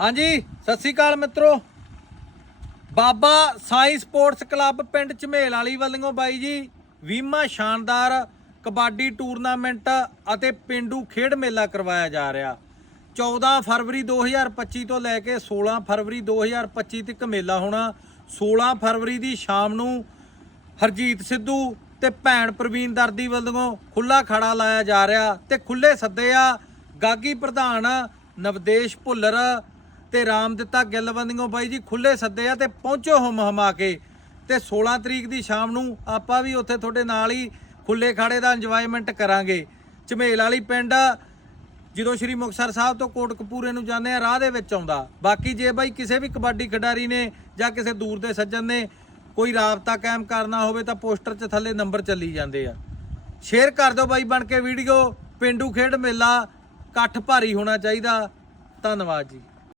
ਹਾਂਜੀ, ਸਤਿ ਸ੍ਰੀ ਅਕਾਲ ਮਿੱਤਰੋ। ਬਾਬਾ ਸਾਈ sports club ਪਿੰਡ ਝਮੇਲ ਵਾਲੀ ਵੱਲੋਂ ਬਾਈ ਜੀ 20ਵਾਂ ਸ਼ਾਨਦਾਰ ਕਬੱਡੀ ਟੂਰਨਾਮੈਂਟ ਅਤੇ ਪਿੰਡੂ ਖੇਡ ਮੇਲਾ ਕਰਵਾਇਆ ਜਾ ਰਿਹਾ। 14 ਫਰਵਰੀ 2025 ਤੋਂ ਲੈ ਕੇ 16 ਫਰਵਰੀ 2025 ਤੱਕ ਮੇਲਾ ਹੋਣਾ 16 ਫਰਵਰੀ ਦੀ ਸ਼ਾਮ ਨੂੰ ਹਰਜੀਤ ਸਿੱਧੂ ਤੇ ਭੈਣ ਪ੍ਰਵੀਨ ਦਰਦੀ ਵੱਲੋਂ ਖੁੱਲਾ ਖੜਾ ਲਾਇਆ ਜਾ ਰਿਹਾ ਤੇ ਖੁੱਲੇ ਸੱਦੇ ਆ। ਗਾਗੀ ਪ੍ਰਧਾਨ ਨਵਦੇਸ਼ ਭੁੱਲਰ ਤੇ ਰਾਮ ਦਿੱਤਾ ਗਿੱਲ ਵੱਲੋਂ ਬਾਈ ਜੀ ਖੁੱਲੇ ਸੱਦੇ ਆ ਤੇ ਪਹੁੰਚੋ ਹਮ ਹਮਾ ਕੇ। ਤੇ 16 ਤਰੀਕ ਦੀ ਸ਼ਾਮ ਨੂੰ ਆਪਾਂ ਵੀ ਉੱਥੇ ਤੁਹਾਡੇ ਨਾਲ ਹੀ ਖੁੱਲੇ ਖਾੜੇ ਦਾ ਇੰਜੋਇਮੈਂਟ ਕਰਾਂਗੇ। ਝਮੇਲ ਵਾਲੀ ਪਿੰਡ ਜਦੋਂ ਸ਼੍ਰੀ ਮੁਕਤਸਰ ਸਾਹਿਬ ਤੋਂ ਕੋਟਕਪੂਰੇ ਨੂੰ ਜਾਂਦੇ ਆ, ਰਾਹ ਦੇ ਵਿੱਚ ਆਉਂਦਾ। ਬਾਕੀ ਜੇ ਬਾਈ ਕਿਸੇ ਵੀ ਕਬੱਡੀ ਖਿਡਾਰੀ ਨੇ ਜਾਂ ਕਿਸੇ ਦੂਰ ਦੇ ਸੱਜਣ ਨੇ ਕੋਈ ਰਾਬਤਾ ਕਾਇਮ ਕਰਨਾ ਹੋਵੇ ਤਾਂ ਪੋਸਟਰ 'ਚ ਥੱਲੇ ਨੰਬਰ ਚੱਲੀ ਜਾਂਦੇ ਆ। ਸ਼ੇਅਰ ਕਰ ਦਿਓ ਬਾਈ ਬਣ ਕੇ ਵੀਡੀਓ। ਪਿੰਡੂ ਖੇਡ ਮੇਲਾ, ਇਕੱਠ ਭਾਰੀ ਹੋਣਾ ਚਾਹੀਦਾ। ਧੰਨਵਾਦ ਜੀ।